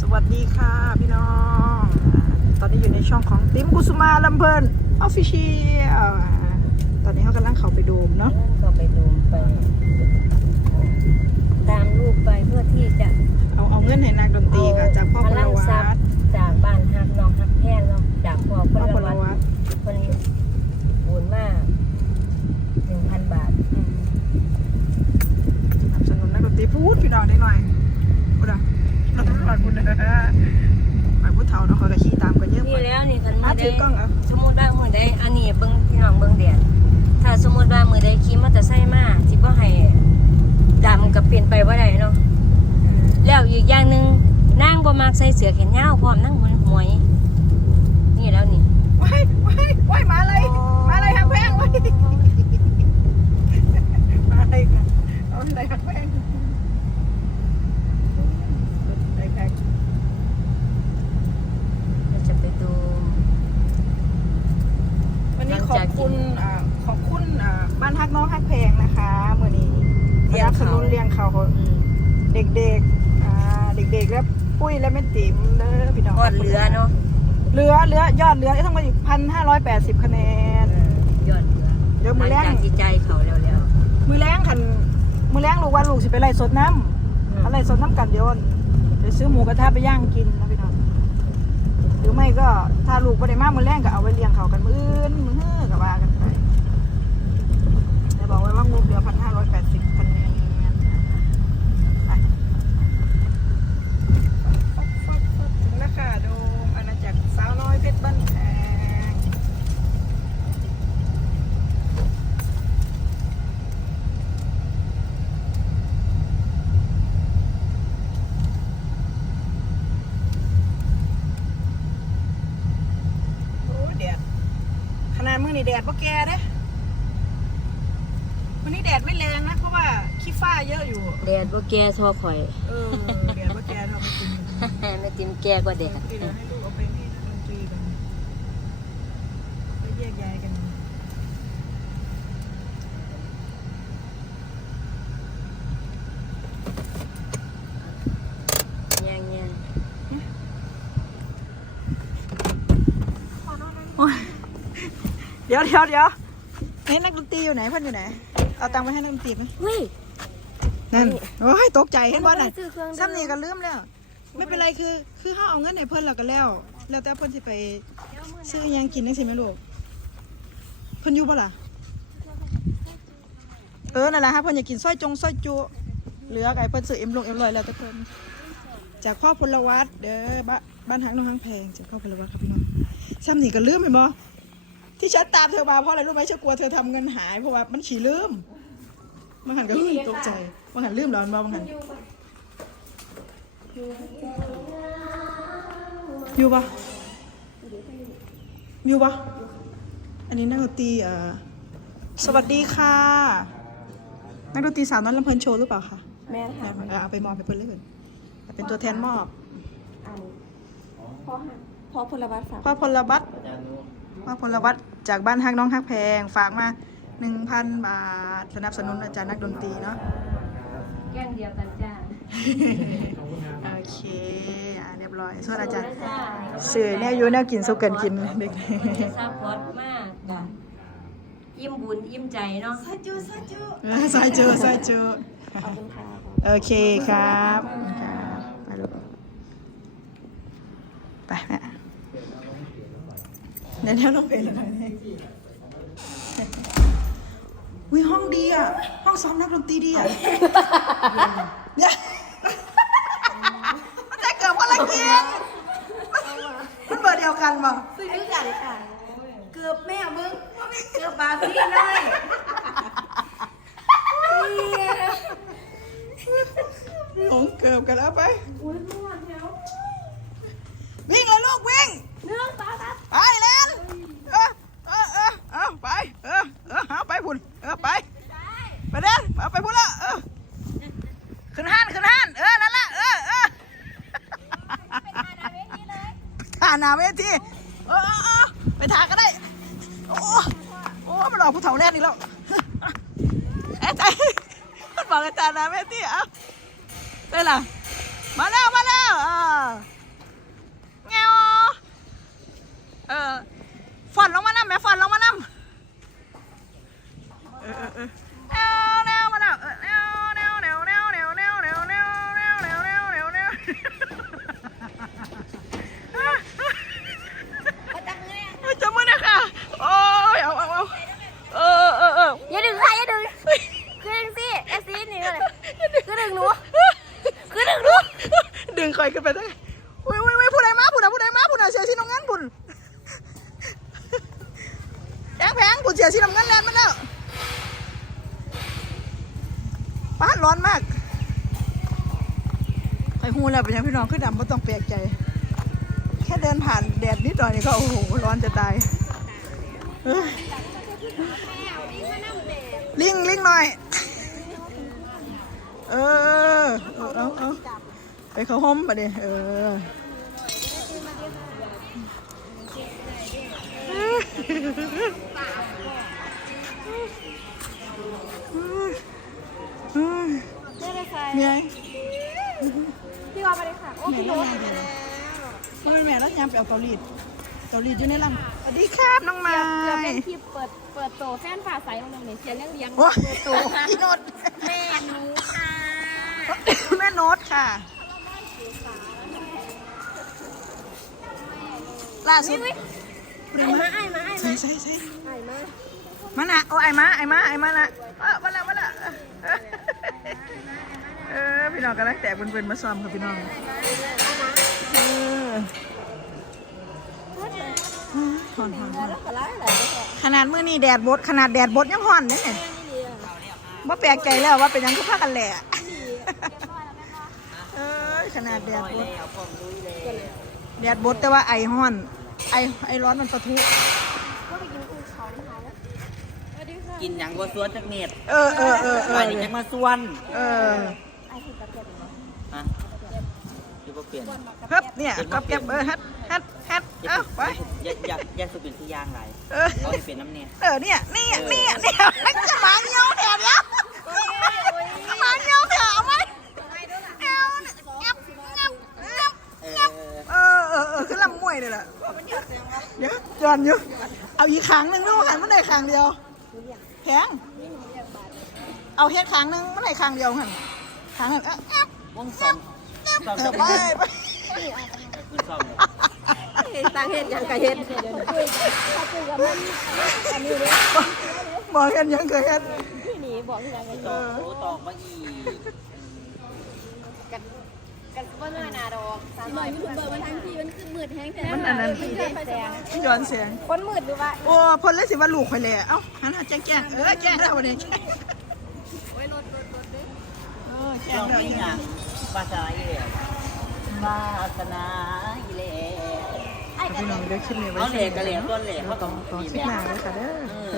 สวัสดีค่ะพี่น้อง ตอนนี้อยู่ในช่องของติมกุสุมาลำเพลินออฟฟิเชียลตอนนี้เขากำลังเข้าไปดูเนาะก็ไปดูไป ตามรูปไปเพื่อที่จะ เอาเอาเงินให้นักดนตรีค่ะ จากพ่อพพลลังวัทรัพฒน์ย์จากบ้านฮักน้องฮักแพงเนาะจากพ่อพพ่อพลลวัวัฒฒน์น์คนโอนมาหนึ่งพันบาทอืมสนับสนุนนักดนตรีพูดพี่น้องได้หน่อยพูดอะ ฝากพูดนะฝากพูดเท่าเนาะเขาก็ขี่ตามกันเยอะนี่ไปแล้วนี่คันอะมือถืได้อกล้องเอะสมมติว่ามือได้อันนี้เบิ้งพี่น้องเบิ้งแดดถ้าสมมติว่ามือได้ขี่มอเตอร์ไซค์มาสิบ่ให้ดำกับเปลี่ยนไปว่าได้เนาะแล้วอีกอย่างหนึ่งนั่งบ่มักใส่เสื้อแขนยาวพร้อมนั่งหวยหวย นี่แล้วนี่ ว้ายว้ายว้ายมาเลยมาเลยหักแพงว้ายมาเลยค่ะเอาอะไรหักแพงหักแพง เราจะไปดู วันนี้ขอบ คุณอ่าขอบคุณอ่าบ้านฮักน้องฮักเพลงนะคะมื่อนี้สนับสนุนเลี้ยงเขาอืมเด็กๆอ่าเด็กๆแล้วปุ้ยและแม่ติ๋มเด้อพี่น้องทอดเรือเนาะเรือเรือยอดเรือทั้งหมดอีกพันห้าร้อยแปดสิบคะแนนยอดเรือเดี๋ยวมือแรหลังงจากที่ใจเขาแล้วแล้วมือแรงคันมือแรงลูกว่าลูกสิไปไล่สดน้อืมำอะไรสดน้ำกันเดี๋ยวเดี๋ยวซื้อหมูกระทะไปย่างกินนะพี่น้องห รือไม่ก็ถ้าลูกไ่ได้มากมือแรงก็เอาไว้เลี้ยงเขากันมืออื่นมือฮื้อกับว่ากันไปแต่บอกไว้ว่างูเดียวพันห้าร้อยแปดสิบคะแนนไปถึงแล้วค่ะโดมอาณาจักรสาวน้อยเพชรบ้านแพง โอ้ยแดดขนาด มือนี่แดดว่าแกเด้วันนี้แดดไม่แรงนะ เพราะว่าขี้ฟ้าเยอะอยู่ แดดบ่แก่ทอข่อย เออแดดว่าแกทำให้กินไม่ติมแก่กว่าแดด เดี๋ยวให้ลูกเอาไปให้นักดนตรีกันไปแยกย้ายกัน ย่างย่าง โอ้ยเดี๋ยวเดี๋ยวเดี๋ยวไหนนักดนตรีอยู่ไหนเพื่อนอยู่ไหน เอาตังค์ไปให้นักดนตรีไหมเฮ้ยนั่นโอ้ยตกใจเห็นบ่น่ะซื้อเครื่องซ้ำนี่ก็ลืมแล้ว ไม่เป็นไรคือ คือเขาเอาเงินให้เพิ่นแล้วก็แล้ว แล้วแต่เพิ่นสิไปซื้ออิหยังกินจังซี่แม่ลูกเพิ่นอยู่บ่ล่ะเออนั่นแหละฮะเพิ่นอยากกินซอยจงซอยจุเหลือไก่เพิ่นซื้อเอ็มลงเอ็มลอยแล้วแต่เพิ่นจากพ่อพลวัตเด้อบ้านบ้านหางน้องหางแพงจากพ่อพลวัตครับพี่น้องซ้ำนี่ก็ลืมเห็นบ่ ที่ฉันตามเธอมาเพราะอะไรรู้ไหมฉันกลัวเธอทำเงินหายเพราะว่ามันขี่ลืมบางหันก็เฮ้ยตกใจบางหันลืมแล้วมันบ่บางหันอยู่ปะอยู่ปะอันนี้นักดนตรีเอ่อสวัสดีค่ะ นักดนตรีสาวน้อยลำเพลินโชว์หรือเปล่าคะแม่ค่ะเออเอาไปมอบไปเพิ่นเลยเพิ่นเป็นตัวแทนมอบอันพ่อหักพ่อพลวัตฝากพ่อพล วัตพ่อพลวัตจากบ้านฮักน้องฮักแพง ฝากมา1,000บาทสนับสนุนอาจารย์นักดนตรีเนาะแก้งเดียวกันจ้าโอเคอะเรียบร้อยส่วนอาจารย์สื่อแนวอยูแนวกินสุกเกินกินเด็กซาพอดมากจ้ะอิ่มบุญอิ่มใจเนาะซาจูซาจูเออซอยจูซอยจูขอบคุณค่ะโอเคครับครับไปลูกไปแม่เดี๋ยวเดี๋ยวลงเพลงหน่อยวิห้องดีอะ ห้องซ้อมนักดนตรีดีอะเนี่ยมันได้เกิดคนละเกียงมันเบอร์เดียวกันป่ะซื้อกันค่ะ เกือบแม่มึงเกือบบาพี่น้อยหลงเกือบกันแล้วไปวิ่งเลยลูกวิ่งเนื้อปลาครับไปแล้ว อไป ไปเด้อเอไปพูดละเออขึ้นห้านขึ้นห้านเออนั่นละเออเออท่านาเวทีเออเออไปทาก็ได้โอ้โอ้มันหลอกผู้เฒ่าแน่นี่แล้วเอ๊ะใจมันบอกอาจารนาเวทีเอ้าได้ละมาแล้วมาแล้วเงี้ยเออฝนลงมาน้ำแม่ฝนลงมาน้ำ อย่าดึงค่ย่าดึงคือดึงสิเอซีนี่เลยคือดึงหนูคือดึงหนูดึงคอยขึ้นไปได้อุ้ยอุ้ยอุ้ยผู้ใดมาผู้ใดผู้ใดมาผู้ใดเสียชีน้ำเงินผุนแพงแพงผุนเสียชีน้ำเงินแลนมันแล้ว ป้าร้อนมากใครหูแล้วเป็นยังพี่น้องขึ้นดำไม่ต้องแปลกใจ แค่เดินผ่านแดดนิดหน่อยนี่ก็โอ้โหร้อนจะตายลิงลิงหน่อย เออ เอาเอาเอาไปเขาห้มมาดิเออ เป็นแม่แล้วยามไปเอาเกาหลีดเกาหลีดอยู่ในลำสวัสดีครับน้องไม้เกือบเป็นคลิปเปิดเปิดโตแฟนฝ่าใสของเราเนี่ยเขียนเรื่องเลี้ยงโอ้ยพี่โนดแม่หนูค่ะแม่โน้ตค่ะ ล่าสุดเรียนมาไอ้มาไอ้ใช่ใช่ใช่ไอ้มามานะโอ้ไอ้มาไอ้มาไอ้มานะเออมาละมาละเออพี่น้องกำลังแตกเป็นๆมาซ้อมค่ะพี่น้องเออ หอนหอนหอนแล้วขอไล่ไหนก็แค่ขนาดมื้อนี้แดดบดขนาดแดดบดยังหอนเนี่ยว่าแปลกใจแล้วว่าเป็นหยังคือผ้ากันแหละเอ้ยขนาดแดดบดแดดบดแต่ว่าไอห้อน ไอไอร้อนมันปะทุกินหยังบ่สวนจักเม็ดเออเออเออเอไปอนี่จักมาสวนเออฮะอยู่บ่เปลี่ยนครับเนี่ยกับแก็บเออฮัดฮัดฮัดอย่าเอ้าไป อย่าอย่าอย่าสุเป็นที่ย่างหลายเออ เอาให้เป็นน้ำเนี่ยเออเนี่ยเนี่ยเนี่ยเนี่ยมันจะมาเงี้ยวแถวเนี้ยมาเงี้ยวแถวเอาไหมเอางับงับงับเออเออเออเออคือลำมวยเลยแหละเดี๋ยวจอนอยู่เอาอีกครั้งหนึ่งด้วยหันมันได้ครั้งเดียวแพงเอาเฮ็ดครั้งหนึ่งมันได้ครั้งเดียวหันครั้งหนึ่งเอองับวงซ่อมซ่อมเอซ่ออมไปไป คุณซ่อม ต่างเหตุอย่างกับเหตุบอกกันยังเคยเฮ็ดพี่หนีบอกที่ไหนกันตอกโอ้ตอกมาอีกกันว่าเงินนาดอกสามร้อยยูทูบเบอร์มันทั้งทีมันคือมืดแห้งแต่มันอันนั้นมันเกิดไฟแสงย้อนเสียงคนมืดหรือว่าโอ้พลเลยสิว่าลูกข่อยเลยเอ้าหันหาแจ้งแจ้งเออแจ้งแล้ววันนี้แจ้งเออแจ้ลงองแล้วมีหยังภาษาอีเหลววาสนาอีเหลว พี่น้องเดี๋ยวคลิปนี้ไว้เอาเหลวกะเหลวต้นเหลวเขาต่ต้อองต่อมีคลิปแบหน้าบเลยค่ะเด้อ เออ